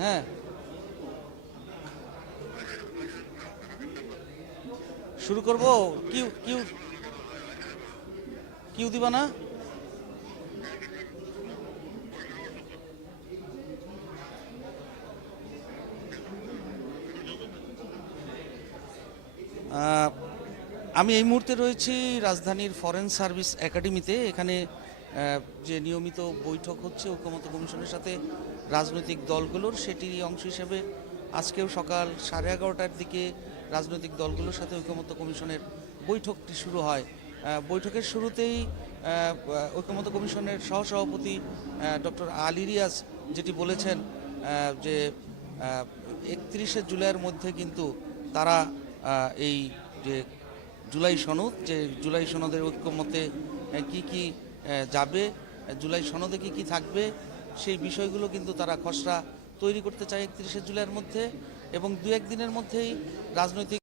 হ্যাঁ। শুরু করব? কিউ কিউ কিউ দিবা না? আমি এই মুহূর্তে রয়েছি রাজধানীর ফরেন সার্ভিস একাডেমিতে। এখানে যে নিয়মিত বৈঠক হচ্ছে ঐক্যমত কমিশনের সাথে রাজনৈতিক দলগুলোর সেটির অংশ হিসেবে আজকেও সকাল সাড়ে এগারোটার দিকে রাজনৈতিক দলগুলোর সাথে ঐক্যমত কমিশনের বৈঠকটি শুরু হয়। বৈঠকের শুরুতেই ঐক্যমত কমিশনের সহসভাপতি ডক্টর আলী রিয়াজ যেটি বলেছেন যে একত্রিশে জুলাইয়ের মধ্যে কিন্তু তারা এই যে জুলাই সনদ, যে জুলাই সনদের ঐক্যমতে কি কি যাবে জুলাই সনদে কি কী থাকবে, সেই বিষয়গুলো কিন্তু তারা খসড়া তৈরি করতে চায় একত্রিশে জুলাইয়ের মধ্যে এবং দু একদিনের মধ্যেই রাজনৈতিক